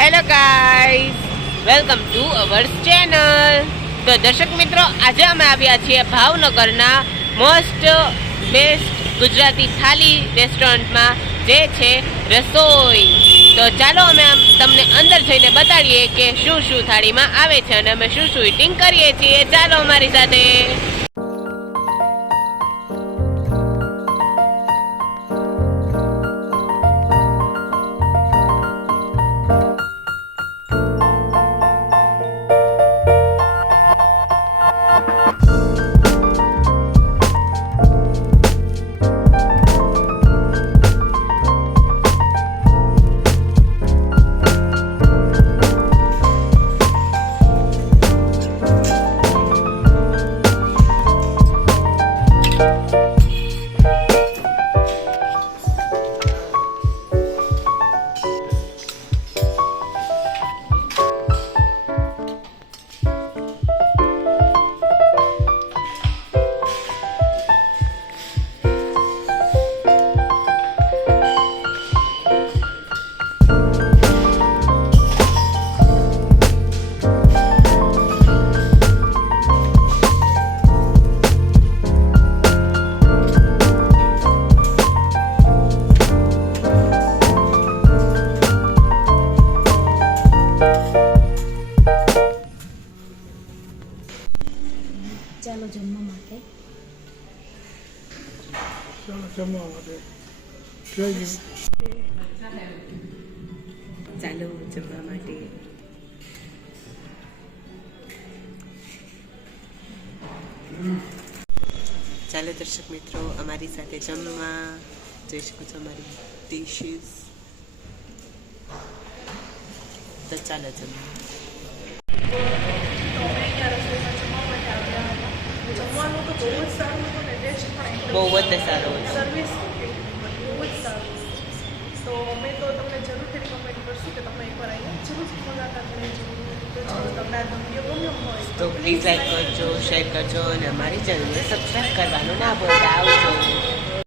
Hello guys, welcome to our channel. તો દર્શક મિત્રો, આજે અમે આવ્યા છીએ ભાવનગરના મોસ્ટ બેસ્ટ ગુજરાતી થાળી રેસ્ટોરન્ટમાં, જે છે રસોઈ. તો ચાલો અમે તમને અંદર જઈને બતાડીએ કે શું શું થાળીમાં આવે છે અને અમે શું શું ઇટિંગ કરીએ છીએ. ચાલો અમારી સાથે. ચાલો જમવા માટે. ચાલો જમવા માટે. ચાલો દર્શક મિત્રો, અમારી સાથે જમવા. જોઈ શકો છો અમારી ડિશિસ. તો ચાલો જમવા. જમવાનું તો બહુ જ સારું હતું ને ટેસ્ટ પણ બહુ જ સારો હતો. સર્વિસ બહુ જ સારું. તો અમે તો તમને જરૂરથી રિકમેન્ડ કરશું કે તમે એકવાર અહીંયા જરૂરથી મુલાકાત લેજો. તો જો તમને આ વિડીયો ગમ્યો હોય તો પ્લીઝ લાઈક કરજો, શેર કરજો અને અમારી ચેનલને સબસ્ક્રાઈબ કરવાનું ના ભૂલતા. આવજો.